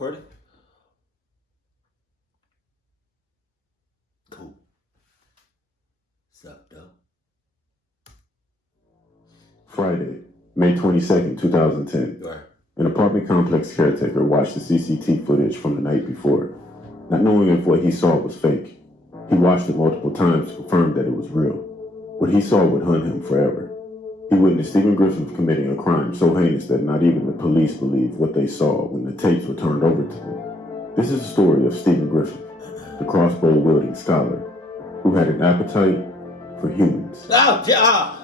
recording? Cool. What's up, though? Friday, May 22nd, 2010. Right. An apartment complex caretaker watched the CCTV footage from the night before. Not knowing if what he saw was fake, he watched it multiple times to confirm that it was real. What he saw would haunt him forever. He witnessed Stephen Griffith committing a crime so heinous that not even the police believed what they saw when the tapes were turned over to them. This is the story of Stephen Griffith, the crossbow-wielding scholar, who had an appetite for humans. Oh, yeah.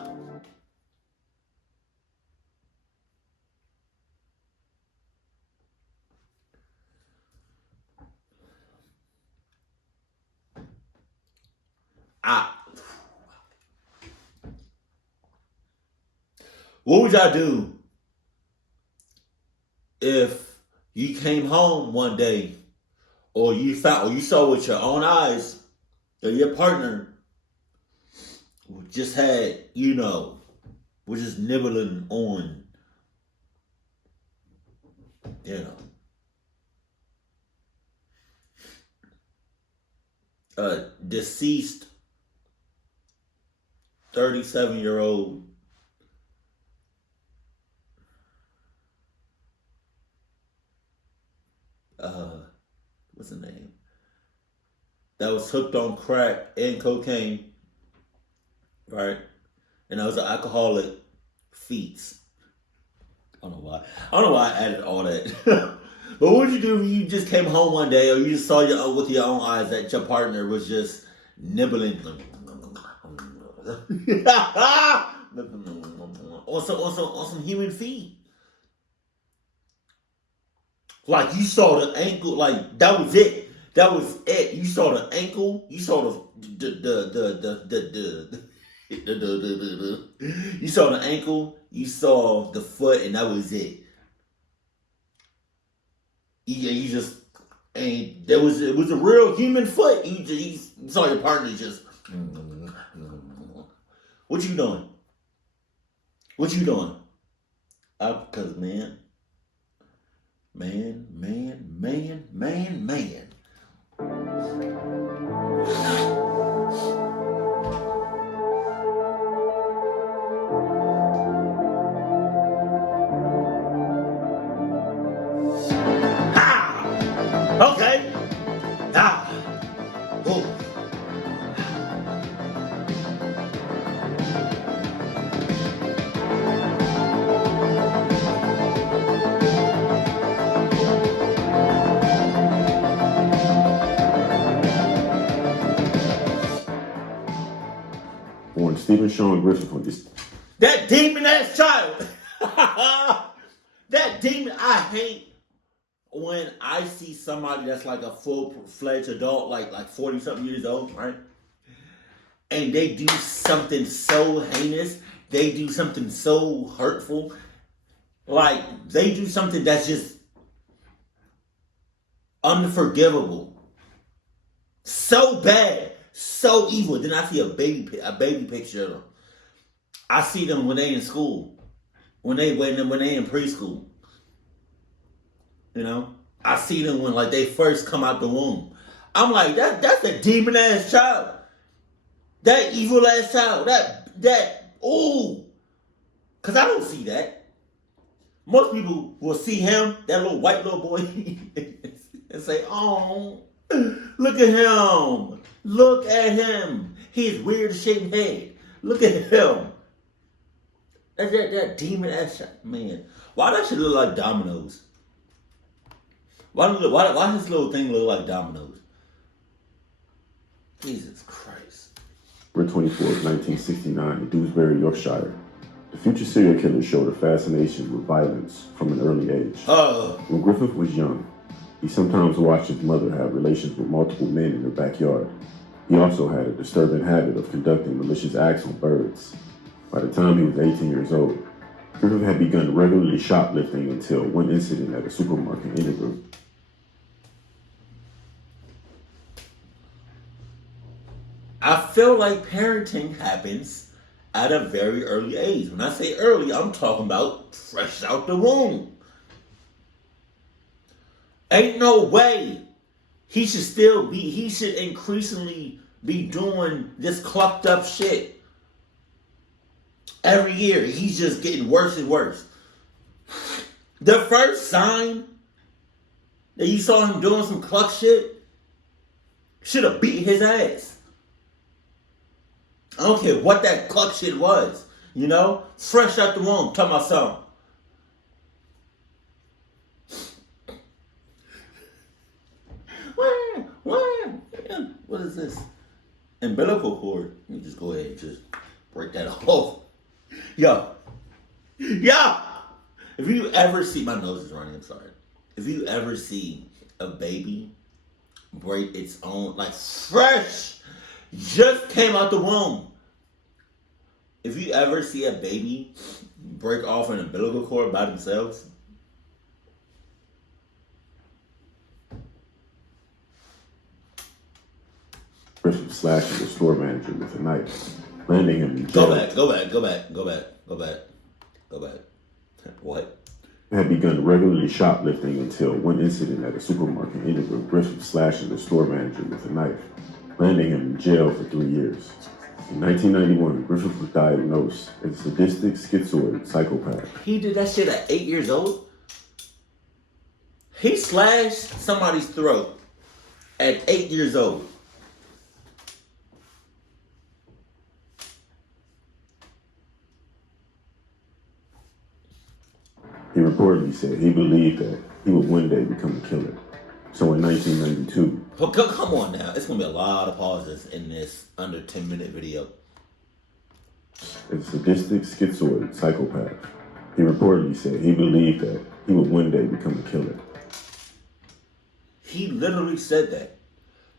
What would y'all do if you came home one day, or you saw with your own eyes that your partner just had, was just nibbling on, a deceased 37-year-old what's the name? That was hooked on crack and cocaine, right? And that was an alcoholic feats. I don't know why I added all that. But what would you do if you just came home one day, or you just saw with your own eyes that your partner was just nibbling on some human feet? Like, you saw the ankle, like, that was it. That was it. You saw the ankle. You saw you saw the ankle. You saw the foot, and that was it. You just, and it was a real human foot. You saw your partner just. What you doing? What you doing? Because man. Ha! Okay. Ah. Oh. Born Stephen Sean Griffith on this. That demon-ass child. That demon. I hate when I see somebody that's like a full-fledged adult, like 40-something years old, right? And they do something so heinous. They do something so hurtful. Like, they do something that's just unforgivable. So bad. So evil. Then I see a baby picture of them. I see them when they in school. When they in preschool. I see them when like they first come out the womb. I'm like, that's a demon ass child. That evil ass child. Cause I don't see that. Most people will see him, that little white little boy, and say, oh, look at him. Look at him. His weird shaped head. Look at him. That demon ass shit. Man, why that shit look like dominoes? Why his little thing look like dominoes? Jesus Christ. September 24th, 1969, in Dewsbury, Yorkshire. The future serial killer showed a fascination with violence from an early age. When Griffith was young, he sometimes watched his mother have relations with multiple men in her backyard. He also had a disturbing habit of conducting malicious acts on birds. By the time he was 18 years old, Griffith had begun regularly shoplifting until one incident at a supermarket in Edinburgh. I feel like parenting happens at a very early age. When I say early, I'm talking about fresh out the womb. Ain't no way he should increasingly be doing this clucked up shit. Every year, he's just getting worse and worse. The first sign that you saw him doing some cluck shit should have beat his ass. I don't care what that cluck shit was. You know? Fresh out the womb, talking about something. What is this? Umbilical cord. Let me just go ahead and just break that off. Yo. If you ever see, my nose is running, I'm sorry. If you ever see a baby break its own, like fresh, just came out the womb. If you ever see a baby break off an umbilical cord by themselves, Griffith slashed the store manager with a knife, landing him in Go jail. back. What? Had begun regularly shoplifting until one incident at a supermarket ended with Griffith slashing the store manager with a knife, landing him in jail for 3 years. In 1991, Griffith was diagnosed as a sadistic schizoid psychopath. He did that shit at 8 years old? He slashed somebody's throat at 8 years old. He reportedly said he believed that he would one day become a killer. So in 1992, But come on now. It's going to be a lot of pauses in this under 10-minute video. as a sadistic schizoid psychopath, he reportedly said he believed that he would one day become a killer. He literally said that.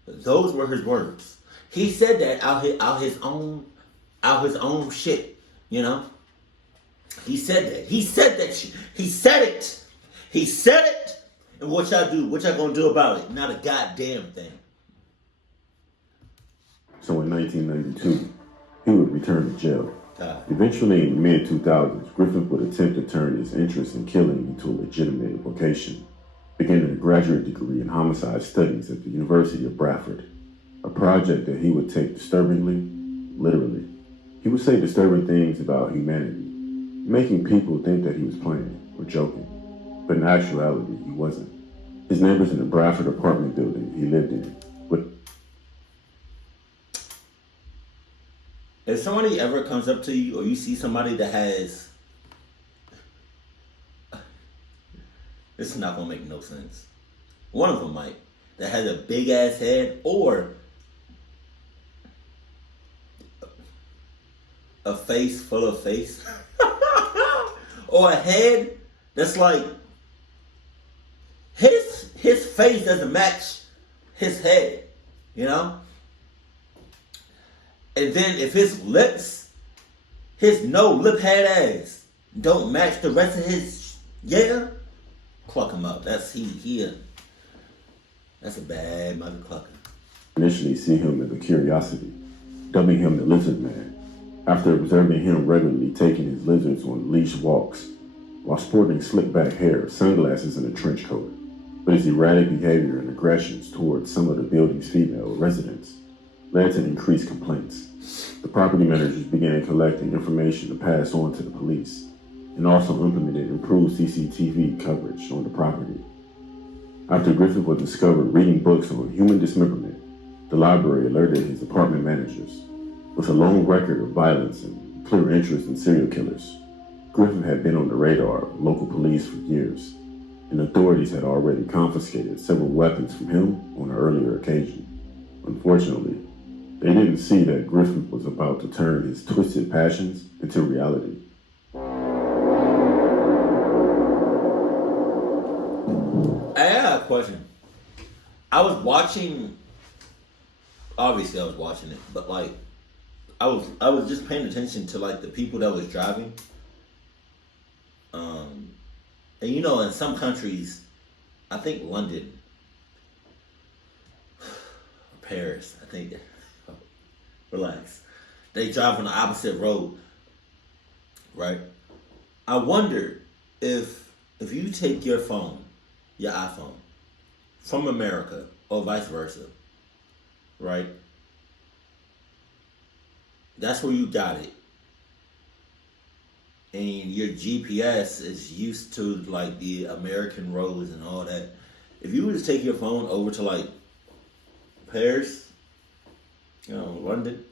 Those were his words. He said that out his own shit, you know? He said that. He said that shit. He said it. He said it. And what y'all do? What y'all gonna do about it? Not a goddamn thing. So in 1992, he would return to jail. God. Eventually, in the mid-2000s, Griffith would attempt to turn his interest in killing into a legitimate vocation, beginning a graduate degree in homicide studies at the University of Bradford, a project that he would take disturbingly, literally. He would say disturbing things about humanity, making people think that he was playing or joking, but in actuality, he wasn't. His neighbors in the Bradford apartment building he lived in would... If somebody ever comes up to you or you see somebody that has... This is not going to make no sense. One of them might. That has a big ass head or a face full of face. Or a head that's like... His face doesn't match his head. You know? And then if his lips, his no lip head ass don't match the rest of his cluck him up. That's that's a bad motherfucker. initially see him as a curiosity, dubbing him the Lizard Man, after observing him regularly taking his lizards on leash walks, while sporting slick back hair, sunglasses, and a trench coat. But his erratic behavior and aggressions towards some of the building's female residents led to increased complaints. The property managers began collecting information to pass on to the police, and also implemented improved CCTV coverage on the property. After Griffith was discovered reading books on human dismemberment, the library alerted his apartment managers. With a long record of violence and clear interest in serial killers, Griffith had been on the radar of local police for years, and authorities had already confiscated several weapons from him on an earlier occasion. Unfortunately, they didn't see that Griffith was about to turn his twisted passions into reality. I have a question. Obviously I was watching it, but like, I was just paying attention to like the people that was driving. And you know, in some countries, I think London, Paris, I think, relax. They drive on the opposite road, right? I wonder if you take your phone, your iPhone, from America or vice versa, right? That's where you got it. And your GPS is used to like the American roads and all that. If you were to take your phone over to like Paris, London,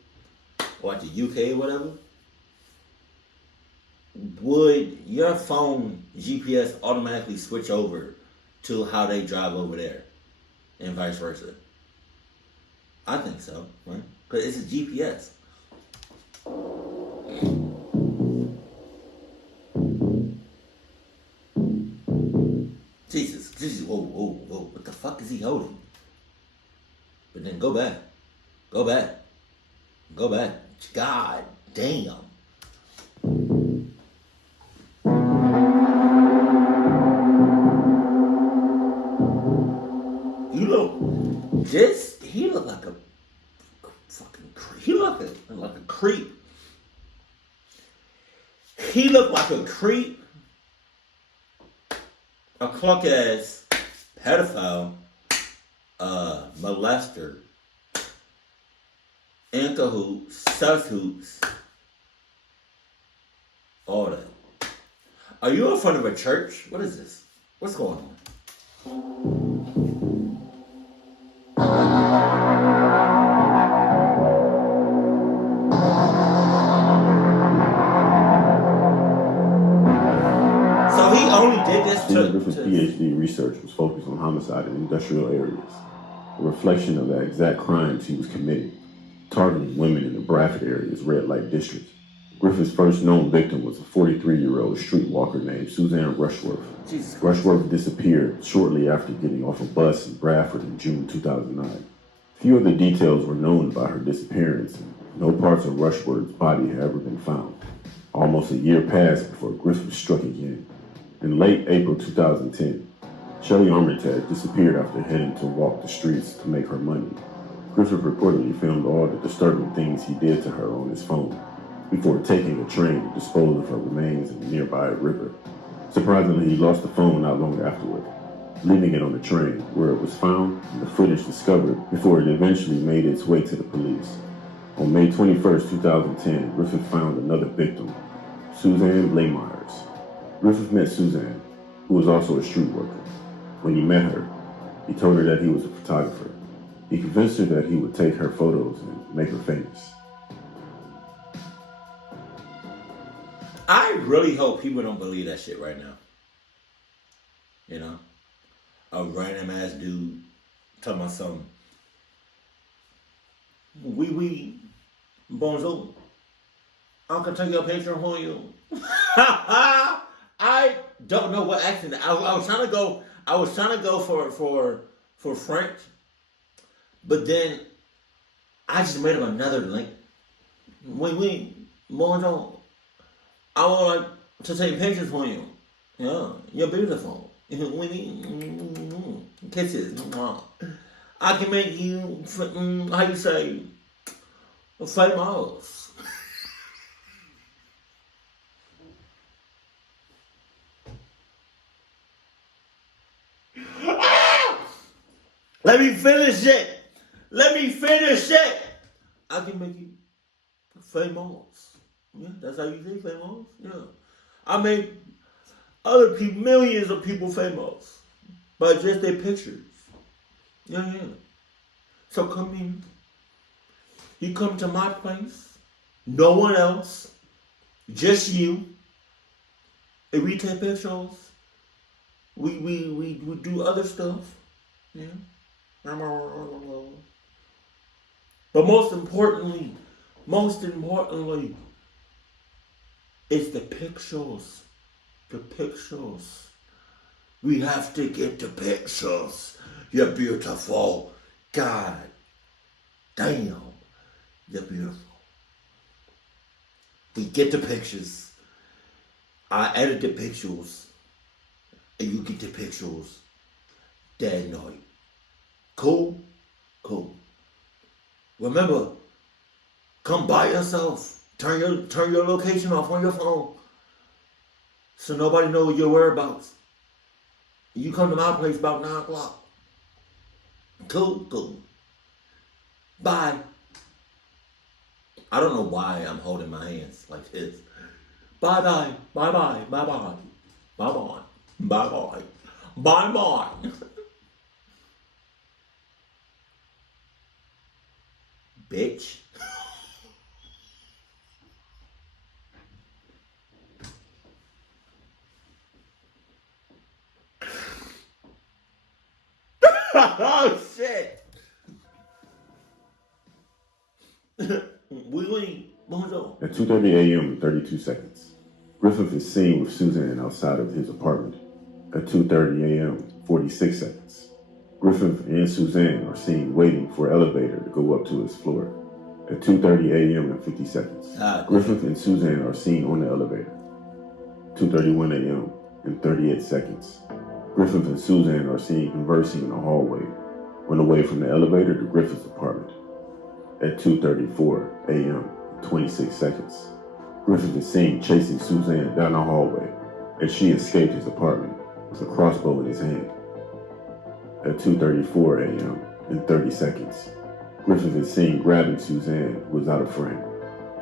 or like the UK or whatever, would your phone GPS automatically switch over to how they drive over there and vice versa? I think so, right? Because it's a GPS. Jesus, whoa, what the fuck is he holding? But then go back. God damn. He looked like a fucking creep. He looked like a creep. He looked like a creep, a clunk ass pedophile, molester, in cahoots, sus hoops, all that. Are you in front of a church? What is this? What's going on? Griffith's PhD research was focused on homicide in industrial areas, a reflection of the exact crimes he was committing, targeting women in the Bradford area's red light district. Griffith's first known victim was a 43-year-old streetwalker named Suzanne Rushworth. Rushworth disappeared shortly after getting off a bus in Bradford in June 2009. Few of the details were known about her disappearance, and no parts of Rushworth's body had ever been found. Almost a year passed before Griffith struck again. In late April 2010, Shelley Armitage disappeared after heading to walk the streets to make her money. Griffith reportedly filmed all the disturbing things he did to her on his phone before taking a train to dispose of her remains in a nearby river. Surprisingly, he lost the phone not long afterward, leaving it on the train where it was found and the footage discovered before it eventually made its way to the police. On May 21st, 2010, Griffith found another victim, Suzanne Blaymyers. Griffith met Suzanne, who was also a street worker. When he met her, he told her that he was a photographer. He convinced her that he would take her photos and make her famous. I really hope people don't believe that shit right now. You know? A random ass dude talking about something. We, bonjour. I can take your picture for you. I don't know what accent. I was trying to go. I was trying to go for French, but then I just made up another link. Oui, bonjour. I want to take pictures for you. Yeah, you're beautiful. Kisses. I can make you. How you say? Famous. Let me finish it. I can make you famous. Yeah, that's how you say famous. Yeah, I made other people, millions of people famous by just their pictures. Yeah. So come in. You come to my place. No one else. Just you. And we take pictures. We do other stuff. Yeah. But most importantly, it's the pictures. The pictures. We have to get the pictures. You're beautiful. God damn. You're beautiful. We get the pictures. I edit the pictures. And you get the pictures that night. Cool? Remember, come by yourself. Turn your location off on your phone. So nobody knows your whereabouts. You come to my place about 9 o'clock. Cool, cool. Bye. I don't know why I'm holding my hands like this. Bye bye. Bye bye. Bye bye. Bye bye. Bye bye. Bye bye. Bitch. Oh shit. Bonjour. At 2:30 a.m. and 32 seconds, Griffith is seen with Suzanne outside of his apartment. At 2:30 a.m., 46 seconds, Griffith and Suzanne are seen waiting for an elevator to go up to his floor. At 2:30 a.m. and 50 seconds, Griffith and Suzanne are seen on the elevator. 2:31 a.m. and 38 seconds, Griffith and Suzanne are seen conversing in the hallway on the way from the elevator to Griffith's apartment. At 2:34 a.m. and 26 seconds, Griffith is seen chasing Suzanne down the hallway as she escaped his apartment with a crossbow in his hand. At 2:34 a.m. and 30 seconds, Griffith is seen grabbing Suzanne, who was out of frame.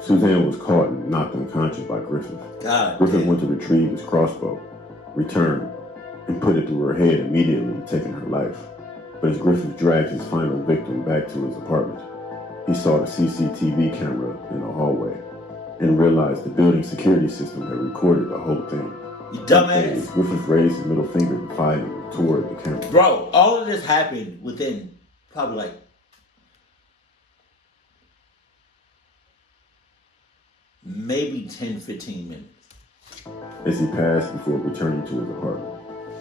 Suzanne was caught and knocked unconscious by Griffith. Griffith went to retrieve his crossbow, returned, and put it through her head, immediately taking her life. But as Griffith dragged his final victim back to his apartment, he saw the CCTV camera in the hallway and realized the building security system had recorded the whole thing. You dumbass. Griffith raised his middle finger defiantly toward the camera. Bro, all of this happened within probably like maybe 10-15 minutes. As he passed before returning to his apartment.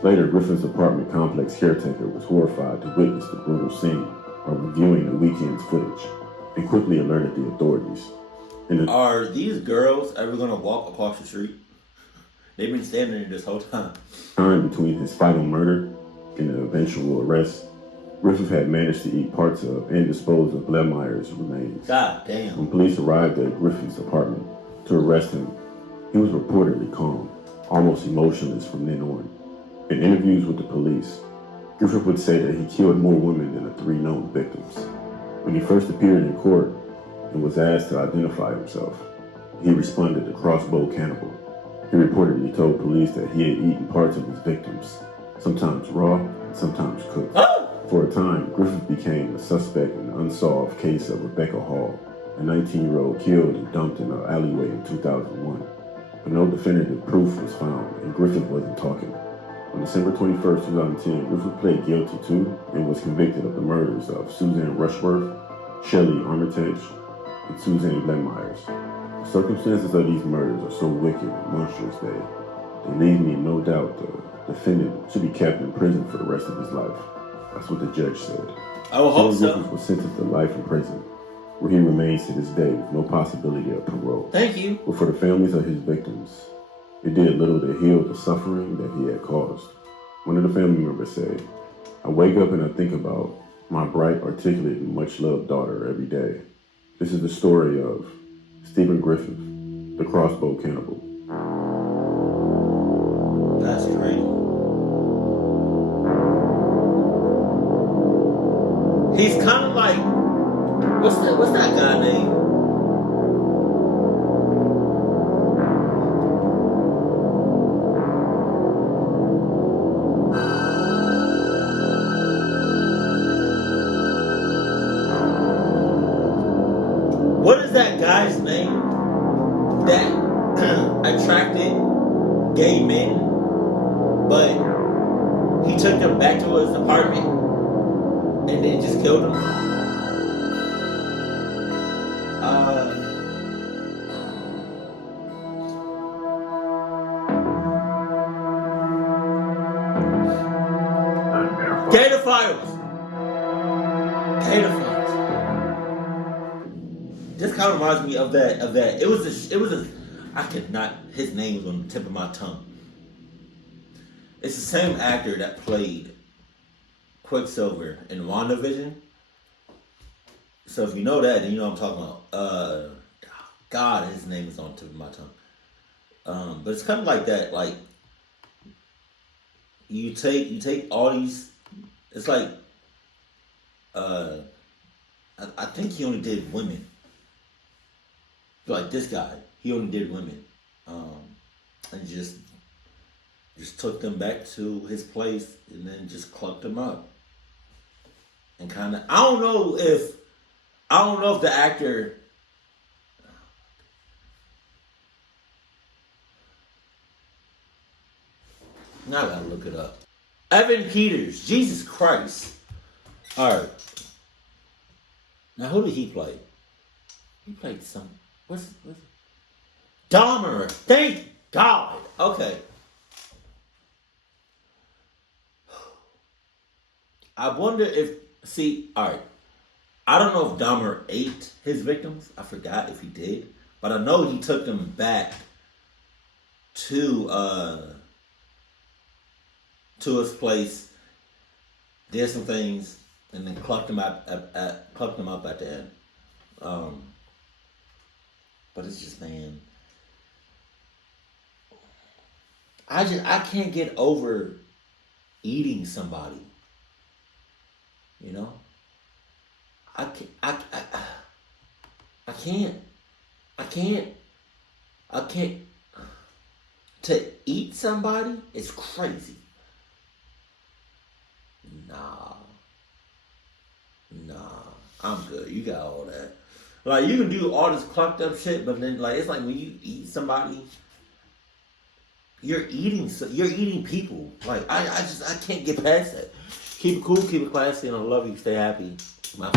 Later, Griffith's apartment complex caretaker was horrified to witness the brutal scene while reviewing the weekend's footage and quickly alerted the authorities. Are these girls ever going to walk across the street? They've been standing there this whole time. Time between his final murder and the eventual arrest, Griffith had managed to eat parts of and dispose of Lemeyer's remains. God damn. When police arrived at Griffith's apartment to arrest him, he was reportedly calm, almost emotionless from then on. In interviews with the police, Griffith would say that he killed more women than the 3 known victims. When he first appeared in court and was asked to identify himself, he responded to crossbow cannibal. He reportedly told police that he had eaten parts of his victims, sometimes raw and sometimes cooked. For a time, Griffith became a suspect in the unsolved case of Rebecca Hall, a 19-year-old killed and dumped in an alleyway in 2001. But no definitive proof was found, and Griffith wasn't talking. On December 21st, 2010, Griffith pled guilty to and was convicted of the murders of Suzanne Rushworth, Shelley Armitage, and Suzanne Lemeyers. The circumstances of these murders are so wicked and monstrous that they leave me in no doubt the defendant should be kept in prison for the rest of his life. That's what the judge said. I will hope so. Griffith was sentenced to life in prison, where he remains to this day with no possibility of parole. Thank you. But for the families of his victims, it did little to heal the suffering that he had caused. One of the family members said, "I wake up and I think about my bright, articulate, and much-loved daughter every day. This is the story of Stephen Griffith, the crossbow cannibal." That's crazy. He's kind of like, what's that guy name? What is that guy's name that attracted gay men, but he took them back to his apartment and then just killed him? Gattor Files. This kind of reminds me of that. It was a. I could not. His name was on the tip of my tongue. It's the same actor that played Quicksilver in WandaVision. So if you know that, then you know what I'm talking about. God, his name is on the tip of my tongue. But it's kind of like that. Like you take all these. It's like I think he only did women. Like this guy, he only did women, and just took them back to his place and then just clucked them up. And kind of, I don't know if the actor. Now I gotta look it up. Evan Peters, Jesus Christ. All right. Now who did he play? He played some. What's Dahmer? Thank God. Okay. I wonder if. See, all right. I don't know if Dahmer ate his victims. I forgot if he did, but I know he took them back to his place, did some things, and then clucked them up at the end. But it's just, man, I can't get over eating somebody. You know, I can't. To eat somebody is crazy. Nah, I'm good. You got all that. Like, you can do all this clucked up shit, but then, like, it's like when you eat somebody, you're eating people. Like, I can't get past that. Keep it cool, keep it classy, and I love you. Stay happy. My